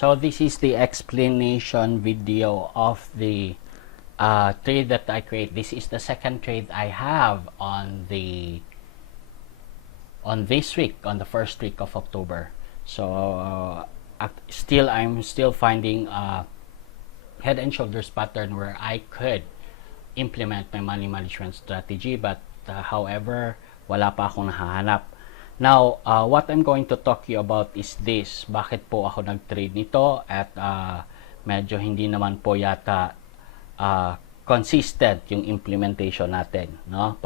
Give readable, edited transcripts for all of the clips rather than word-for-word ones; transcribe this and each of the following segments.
So this is the explanation video of the trade that I create. This is the second trade I have on this week, on the first week of October. So I'm still finding a head and shoulders pattern where I could implement my money management strategy, but however, wala pa akong nahahanap. Now, what I'm going to talk to you about is this. Bakit po ako nag-trade nito at medyo hindi naman po yata consistent yung implementation natin, no?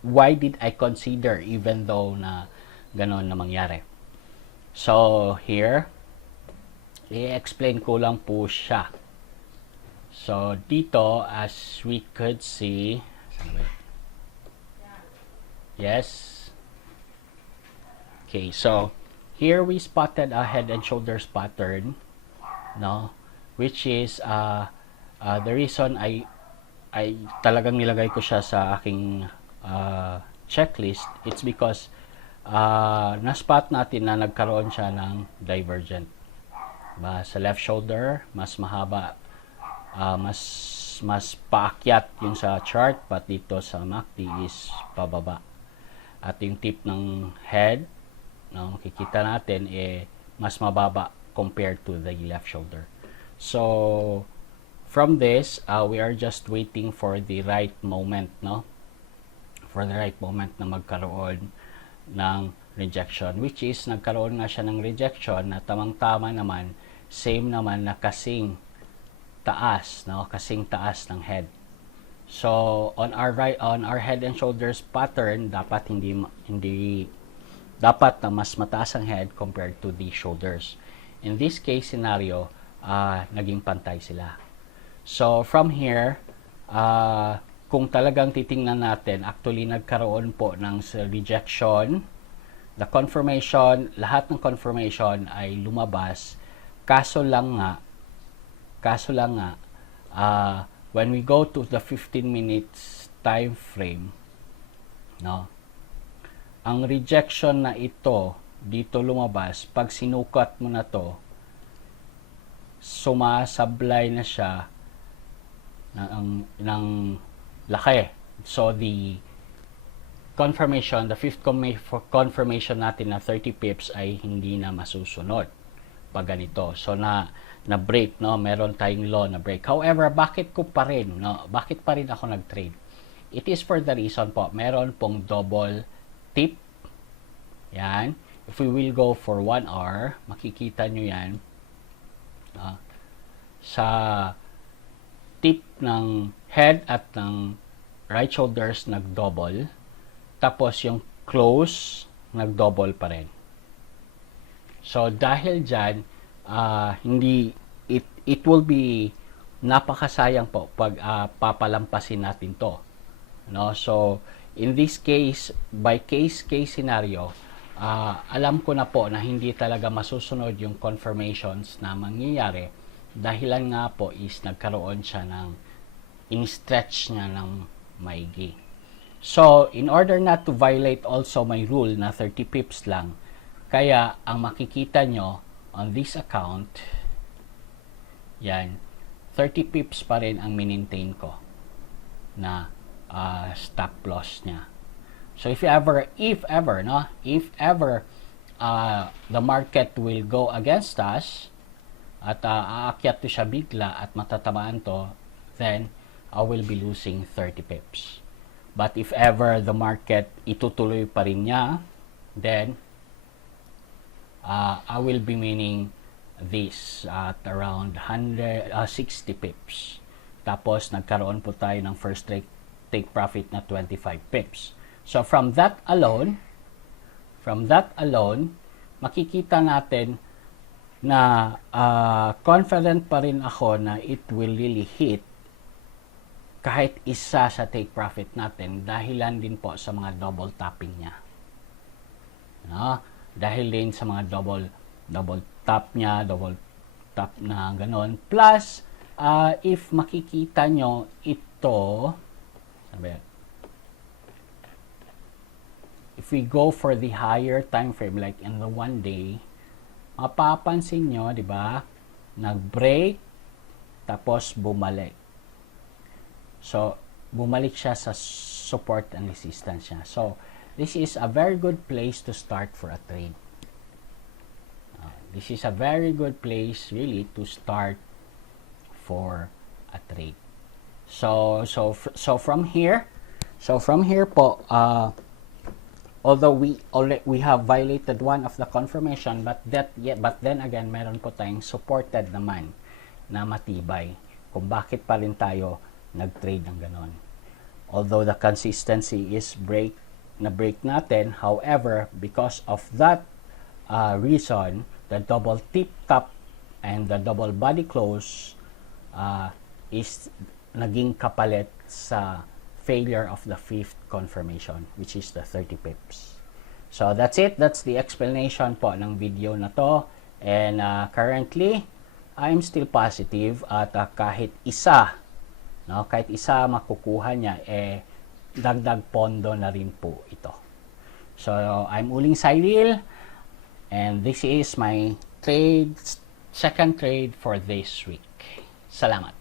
Why did I consider even though na gano'n na mangyari? So, here, i-explain ko lang po siya. So, dito, as we could see, yes. Okay, so here we spotted a head and shoulders pattern, no, which is the reason I talagang nilagay ko siya sa aking checklist. It's because na-spot natin na nagkaroon siya ng divergent. Sa left shoulder, mas mahaba, mas paakyat yung sa chart, but dito sa MACD is pababa. At yung tip ng head, no, makikita natin mas mababa compared to the left shoulder. So from this, we are just waiting for the right moment, no? For the right moment na magkaroon ng rejection, which is nagkaroon nga siya ng rejection na tamang-tama naman, same naman na kasing taas, no? Kasing taas ng head. So on our head and shoulders pattern, dapat dapat na mas mataas ang head compared to the shoulders. In this case scenario, naging pantay sila. So from here, kung talagang titingnan natin, actually nagkaroon po ng rejection. The confirmation, lahat ng confirmation ay lumabas. Kaso lang nga, when we go to the 15 minutes time frame, no, ang rejection na ito dito lumabas, pag sinukat mo na to, sumasablay na siya ng laki. So the confirmation, the fifth confirmation natin na 30 pips ay hindi na masusunod pag ganito. So na break, no, meron tayong law na break. However, bakit pa rin ako nag-trade? It is for the reason po, meron pong double tip. Yan. If we will go for 1 hour, makikita nyo yan. Sa tip ng head at ng right shoulders nag-double. Tapos yung close nag-double pa rin. So dahil dyan, it will be napakasayang po pag papalampasin natin to, no? So in this case, by case scenario, alam ko na po na hindi talaga masusunod yung confirmations na mangyayari. Dahilan nga po is nagkaroon siya ng in-stretch niya ng maigi. So in order not to violate also my rule na 30 pips lang, kaya ang makikita nyo on this account, yan, 30 pips pa rin ang minintain ko na stop loss niya. So if ever the market will go against us at aakyat to siya bigla at matatamaan to, then I will be losing 30 pips. But if ever the market itutuloy pa rin niya, then I will be winning this at around 60 pips. Tapos nagkaroon po tayo ng first take profit na 25 pips. So from that alone, makikita natin na confident pa rin ako na it will really hit kahit isa sa take profit natin, dahilan din po sa mga double tapping niya. No? Dahil din sa mga double tap niya, double tap na ganon. Plus, if makikita nyo ito, if we go for the higher time frame, like in the 1 day, mapapansin nyo, di ba, nag-break, tapos bumalik. So, bumalik siya sa support and resistance niya. So, this is a very good place to start for a trade. This is a very good place really to start for a trade. So from here po, although we have violated one of the confirmation, but then again, meron po tayong supported naman na matibay kung bakit pa rin tayo nag-trade ng ganon. Although the consistency is break natin, however, because of that reason, the double tip top and the double body close is naging kapalit sa failure of the fifth confirmation, which is the 30 pips. So that's it. That's the explanation po ng video na to. And currently, I'm still positive at kahit isa makukuha niya, dagdag pondo na rin po ito. So I'm Uling Cyril, and this is my second trade for this week. Salamat.